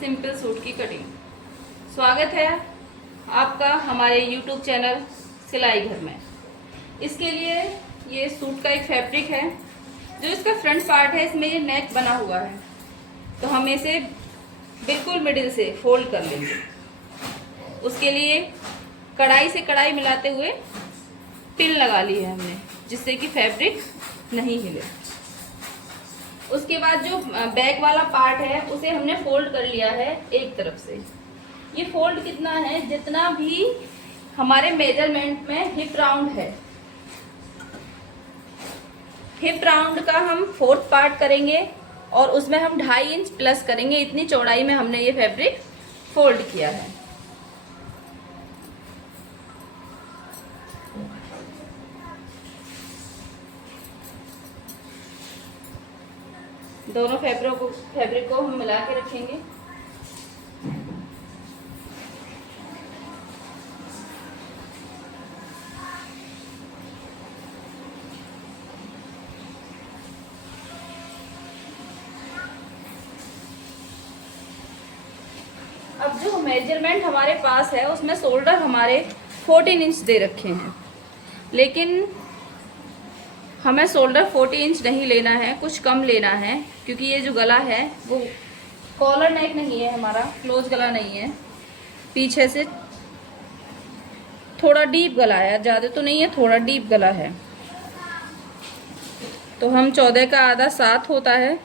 Simple suit की cutting. स्वागत है आपका हमारे YouTube चैनल सिलाई घर में। इसके लिए ये सूट का एक फैब्रिक है, जो इसका फ्रंट पार्ट है, इसमें ये नेक बना हुआ है, तो हम इसे बिल्कुल मिडिल से फोल्ड कर लेंगे। उसके लिए कढ़ाई से कढ़ाई मिलाते हुए पिन लगा ली है हमने, जिससे कि फैब्रिक नहीं हिले। उसके बाद जो बैक वाला पार्ट है उसे हमने फोल्ड कर लिया है एक तरफ से। ये फोल्ड कितना है, जितना भी हमारे मेजरमेंट में हिप राउंड है, हिप राउंड का हम 4th पार्ट करेंगे और उसमें हम 2.5 इंच प्लस करेंगे। इतनी चौड़ाई में हमने ये फैब्रिक फोल्ड किया है। दोनों फैब्रिक को हम मिला के रखेंगे। अब जो मेजरमेंट हमारे पास है उसमें शोल्डर हमारे 14 इंच दे रखे हैं, लेकिन हमें शोल्डर 40 इंच नहीं लेना है, कुछ कम लेना है, क्योंकि ये जो गला है वो कॉलर नेक नहीं है, हमारा क्लोज गला नहीं है। पीछे से थोड़ा डीप गला है, ज़्यादा तो नहीं है, थोड़ा डीप गला है। तो हम 14 का आधा 7 होता है,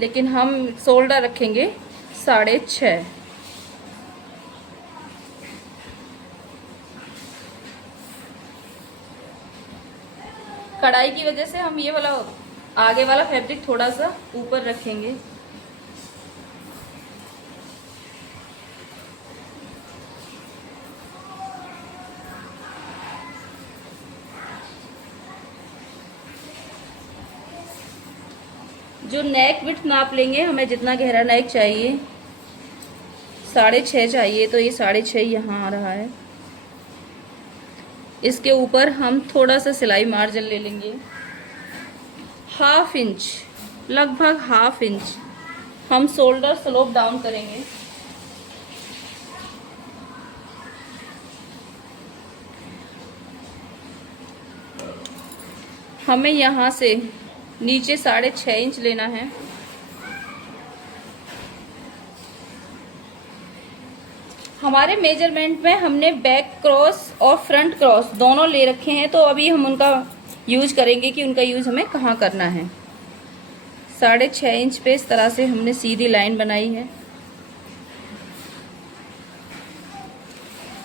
लेकिन हम शोल्डर रखेंगे 6.5। कढ़ाई की वजह से हम ये वाला आगे वाला फैब्रिक थोड़ा सा ऊपर रखेंगे। जो नेक विड्थ नाप लेंगे, हमें जितना गहरा नेक चाहिए, 6.5 चाहिए, तो ये 6.5 यहाँ आ रहा है। इसके ऊपर हम थोड़ा सा सिलाई मार्जिन ले लेंगे, 1/2 इंच, लगभग 1/2 इंच हम शोल्डर स्लोप डाउन करेंगे। हमें यहाँ से नीचे 6.5 इंच लेना है। हमारे मेजरमेंट में हमने बैक क्रॉस और फ्रंट क्रॉस दोनों ले रखे हैं, तो अभी हम उनका यूज करेंगे कि उनका यूज हमें कहाँ करना है। 6.5 इंच पे इस तरह से हमने सीधी लाइन बनाई है।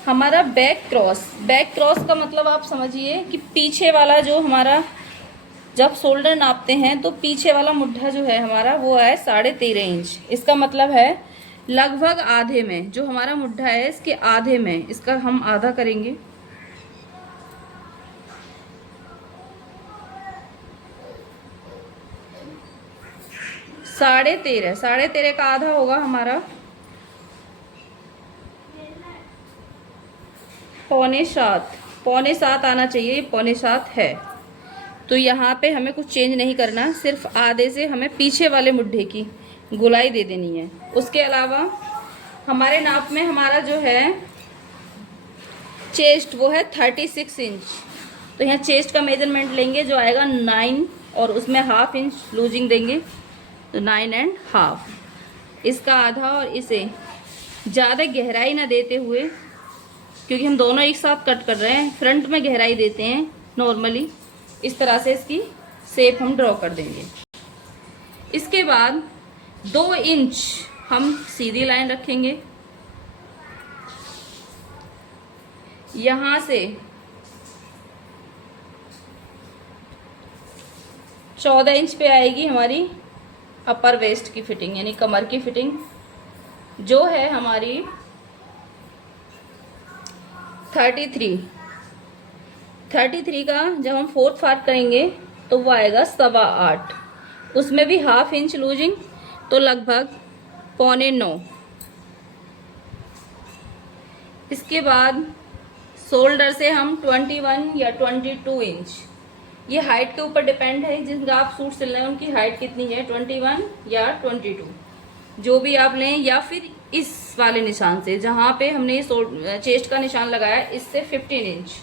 हमारा बैक क्रॉस का मतलब आप समझिए कि पीछे वाला जो हमारा, जब शोल्डर नापते हैं तो पीछे वाला मुड्ढा जो है हमारा वो है 13.5 इंच। इसका मतलब है लगभग आधे में, जो हमारा मुड्ढा है इसके आधे में, इसका हम आधा करेंगे। साढ़े तेरह का आधा होगा हमारा 6.25 आना चाहिए, 6.25 है। तो यहाँ पे हमें कुछ चेंज नहीं करना, सिर्फ आधे से हमें पीछे वाले मुड्ढे की गोलाई दे देनी है। उसके अलावा हमारे नाप में हमारा जो है चेस्ट वो है 36 इंच, तो यहाँ चेस्ट का मेजरमेंट लेंगे जो आएगा 9, और उसमें 1/2 इंच लूजिंग देंगे, तो 9.5। इसका आधा, और इसे ज़्यादा गहराई ना देते हुए, क्योंकि हम दोनों एक साथ कट कर रहे हैं, फ्रंट में गहराई देते हैं नॉर्मली, इस तरह से इसकी शेप हम ड्रॉ कर देंगे। इसके बाद 2 इंच हम सीधी लाइन रखेंगे। यहाँ से 14 इंच पे आएगी हमारी अपर वेस्ट की फिटिंग, यानी कमर की फिटिंग, जो है हमारी 33 का जब हम 4th पार्ट करेंगे तो वो आएगा 8.25। उसमें भी 1/2 इंच लूजिंग, तो लगभग 8.25। इसके बाद शोल्डर से हम 21 या 22 इंच, ये हाइट के ऊपर डिपेंड है, जिनका आप सूट सिल रहे हैं उनकी हाइट कितनी है, 21 या 22। जो भी आप लें, या फिर इस वाले निशान से जहाँ पे हमने चेस्ट का निशान लगाया, इससे 15 इंच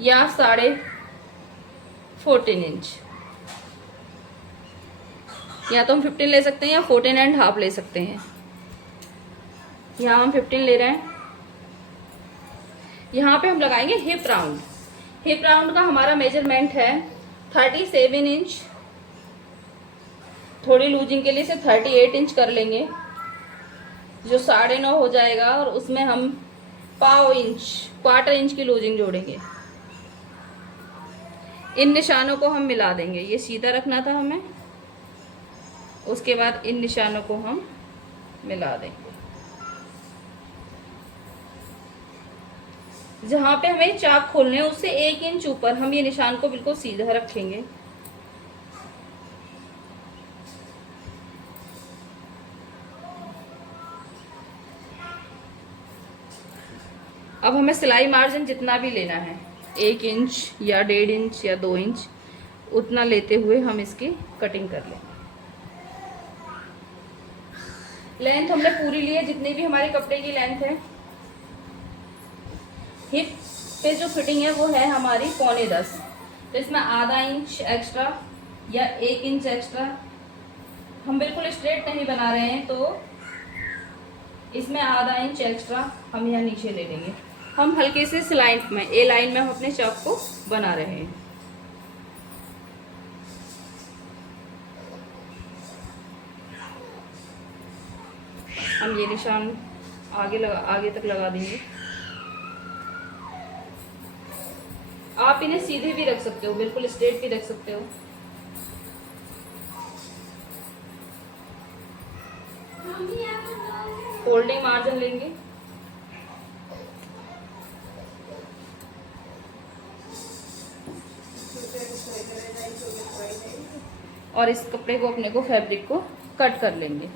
या 14.5 इंच, या तो हम 15 ले सकते हैं या 14.5 ले सकते हैं। यहाँ हम 15 ले रहे हैं। यहाँ पे हम लगाएंगे हिप राउंड। हिप राउंड का हमारा मेजरमेंट है 37 इंच। थोड़ी लूजिंग के लिए से 38 इंच कर लेंगे, जो 9.5 हो जाएगा, और उसमें हम पाव इंच, क्वार्टर इंच की लूजिंग जोड़ेंगे। इन निशानों को हम मिला देंगे। ये सीधा रखना था हमें, उसके बाद इन निशानों को हम मिला देंगे। जहाँ पे हमें चाक खोलने हैं उससे 1 इंच ऊपर हम ये निशान को बिल्कुल सीधा रखेंगे। अब हमें सिलाई मार्जिन जितना भी लेना है, 1 इंच या 1.5 इंच या 2 इंच, उतना लेते हुए हम इसकी कटिंग कर लेंगे। लेंथ हमने पूरी ली है, जितनी भी हमारे कपड़े की लेंथ है। हिप पे जो फिटिंग है वो है हमारी 9.25, तो इसमें आधा इंच एक्स्ट्रा या 1 इंच एक्स्ट्रा, हम बिल्कुल स्ट्रेट नहीं बना रहे हैं तो इसमें आधा इंच एक्स्ट्रा हम यहाँ नीचे ले लेंगे। हम हल्के से सिलाई में, ए लाइन में हम अपने चाक को बना रहे हैं। हम ये निशान आगे तक लगा देंगे। आप इन्हें सीधे भी रख सकते हो, बिल्कुल स्ट्रेट भी रख सकते हो। फोल्डिंग मार्जिन लेंगे, और इस कपड़े को, अपने को, फैब्रिक को कट कर लेंगे।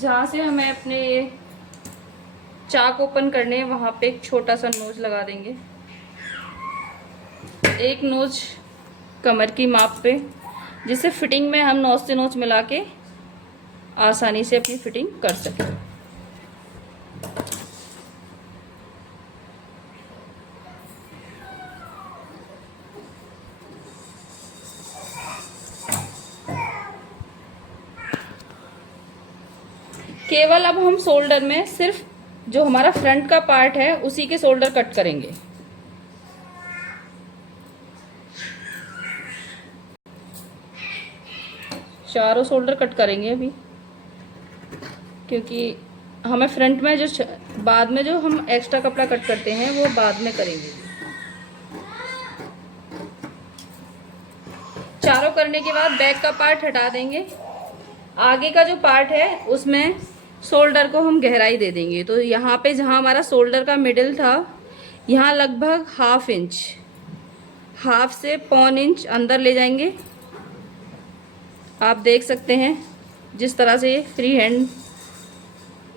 जहाँ से हमें अपने चाक ओपन करने हैं वहाँ पे एक छोटा सा नोज लगा देंगे। एक नोज कमर की माप पे, जिससे फिटिंग में हम नोज से नोज मिला के आसानी से अपनी फिटिंग कर सकें। केवल अब हम शोल्डर में सिर्फ जो हमारा फ्रंट का पार्ट है उसी के शोल्डर कट करेंगे। चारों शोल्डर कट करेंगे अभी, क्योंकि हमें फ्रंट में जो बाद में जो हम एक्स्ट्रा कपड़ा कट करते हैं वो बाद में करेंगे। चारों करने के बाद बैक का पार्ट हटा देंगे। आगे का जो पार्ट है उसमें शोल्डर को हम गहराई दे देंगे। तो यहाँ पे जहाँ हमारा शोल्डर का मिडिल था, यहाँ लगभग 1/2 इंच, 1/2 से 1.25 इंच अंदर ले जाएंगे। आप देख सकते हैं जिस तरह से फ्री हैंड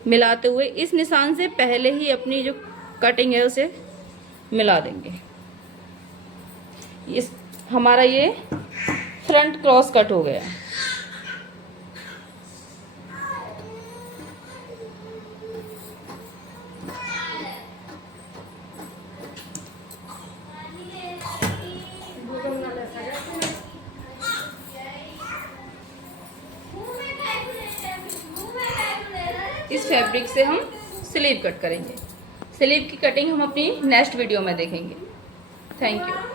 मिलाते हुए इस निशान से पहले ही अपनी जो कटिंग है उसे मिला देंगे। इस हमारा ये फ्रंट क्रॉस कट हो गया। इस फैब्रिक से हम स्लीव कट करेंगे। स्लीव की कटिंग हम अपनी नेक्स्ट वीडियो में देखेंगे। Thank you.